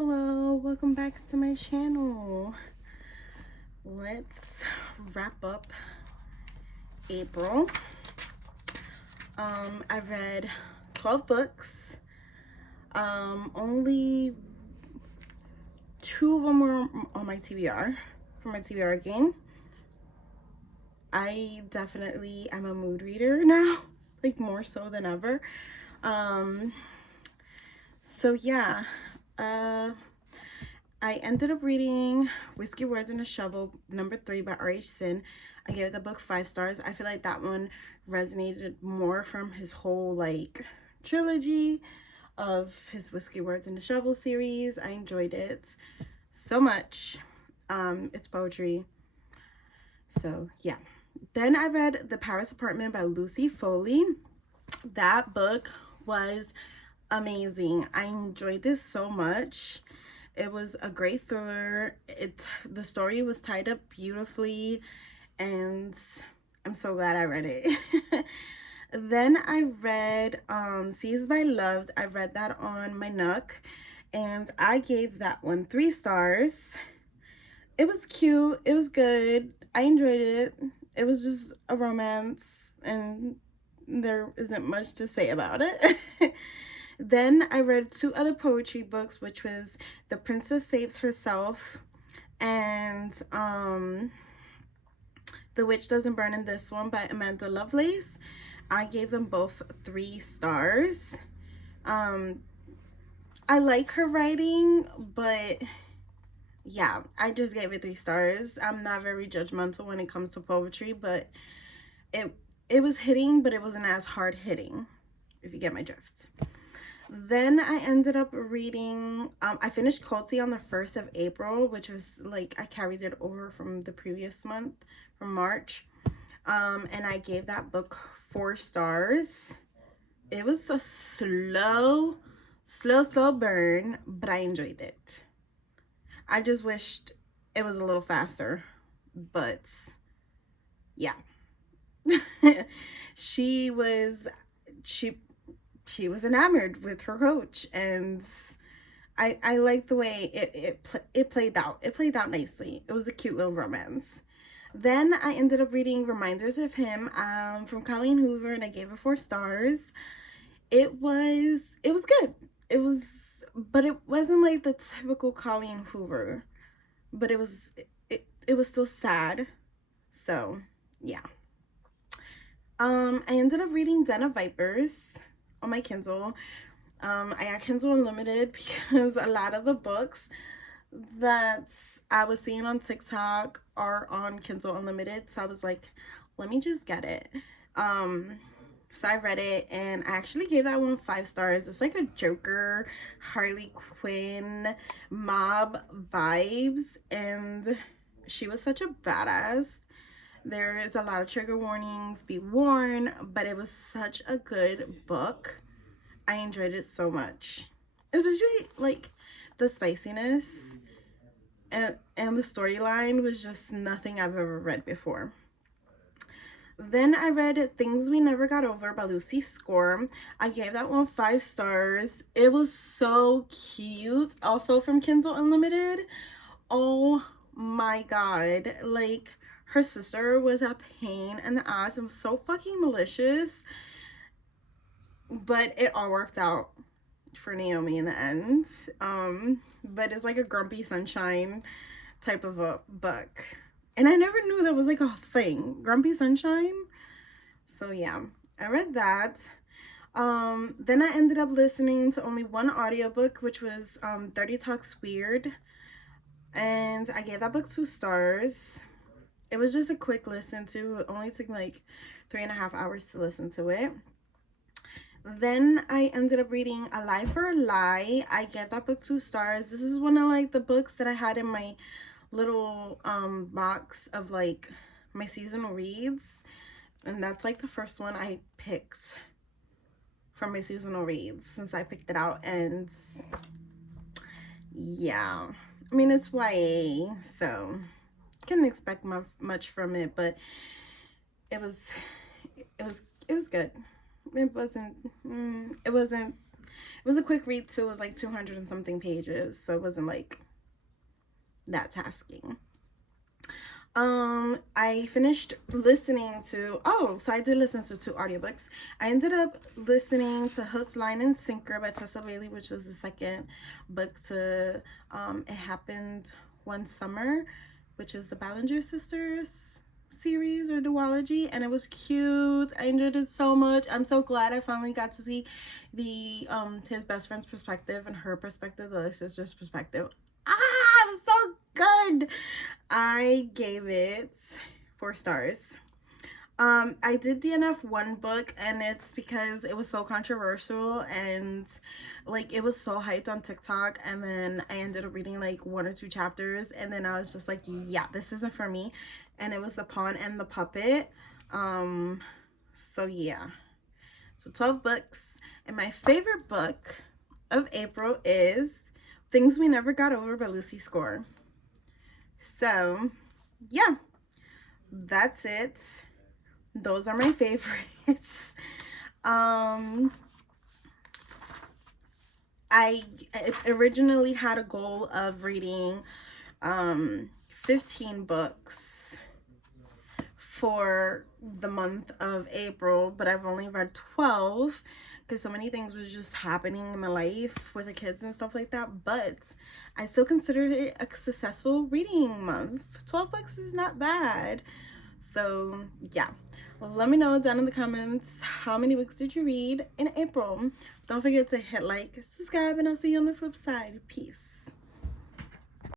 Hello, welcome back to my channel. Let's wrap up April. I read 12 books. Only 2 of them were on my TBR, for my TBR game. I definitely am a mood reader now, like more so than ever. So yeah, I ended up reading Whiskey Words and a Shovel, number 3 by R.H. Sin. I gave the book 5 stars. I feel like that one resonated more from his whole like trilogy of his Whiskey Words and a Shovel series. I enjoyed it so much. It's poetry. So yeah. Then I read The Paris Apartment by Lucy Foley. That book was amazing. I enjoyed this so much. It was a great thriller. The story was tied up beautifully, and I'm so glad I read it. Then I read Seized by Love. I read that on my Nook, and I gave that one 3 stars. It was cute. It was good. I enjoyed it. It was just a romance, and there isn't much to say about it. Then I read 2 other poetry books, which was The Princess Saves Herself and The Witch Doesn't Burn in This One by Amanda Lovelace. I gave them both 3 stars. I like her writing, but yeah, I just gave it 3 stars. I'm not very judgmental when it comes to poetry, but it was hitting, but it wasn't as hard hitting, if you get my drift. Then I ended up reading, I finished Culty on the 1st of April, which was like, I carried it over from the previous month, from March. And I gave that book 4 stars. It was a slow burn, but I enjoyed it. I just wished it was a little faster, but yeah. She was enamored with her coach, and I liked the way it played out. It played out nicely. It was a cute little romance. Then I ended up reading Reminders of Him from Colleen Hoover, and I gave it 4 stars. It was good. But it wasn't like the typical Colleen Hoover, but it was still sad. So yeah. I ended up reading Den of Vipers on my Kindle. I got Kindle Unlimited because a lot of the books that I was seeing on TikTok are on Kindle Unlimited, so I was like, let me just get it. So I read it, and I actually gave that one 5 stars. It's like a Joker, Harley Quinn, mob vibes, and she was such a badass. There is a lot of trigger warnings, be warned, but it was such a good book. I enjoyed it so much. Especially like the spiciness and the storyline was just nothing I've ever read before. Then I read Things We Never Got Over by Lucy Score. I gave that one 5 stars. It was so cute. Also from Kindle Unlimited. Oh my god. Like, her sister was a pain in the ass. It was so fucking malicious. But it all worked out for Naomi in the end. But it's like a Grumpy Sunshine type of a book. And I never knew that was like a thing. Grumpy Sunshine. So yeah, I read that. Then I ended up listening to only one audiobook, which was 30 Talks Weird. And I gave that book 2 stars. It was just a quick listen to. It only took like 3.5 hours to listen to it. Then I ended up reading A Lie for a Lie. I gave that book 2 stars. This is one of like the books that I had in my little box of like my seasonal reads, and that's like the first one I picked from my seasonal reads since I picked it out. And yeah, I mean, it's YA, so couldn't expect much from it, but it was good. It wasn't It was a quick read too. It was like 200 and something pages, so it wasn't like that tasking. I finished listening to, so I did listen to 2 audiobooks. I ended up listening to Hooked, Line, and Sinker by Tessa Bailey, which was the second book to It Happened One Summer, which is the Ballinger sisters series or duology, and it was cute. I enjoyed it so much. I'm so glad I finally got to see the his best friend's perspective and her perspective, the sister's perspective. It was so good. I gave it 4 stars. I did DNF one book, and it's because it was so controversial and like it was so hyped on TikTok, and then I ended up reading like 1 or 2 chapters, and then I was just like, yeah, this isn't for me. And it was The Pawn and the Puppet. So yeah, so 12 books, and my favorite book of April is Things We Never Got Over by Lucy Score. So yeah, that's it. Those are my favorites. I originally had a goal of reading 15 books for the month of April, but I've only read 12 because so many things was just happening in my life with the kids and stuff like that. But I still consider it a successful reading month. 12 books is not bad. So yeah, let me know down in the comments, how many books did you read in April? Don't forget to hit like, subscribe, and I'll see you on the flip side. Peace.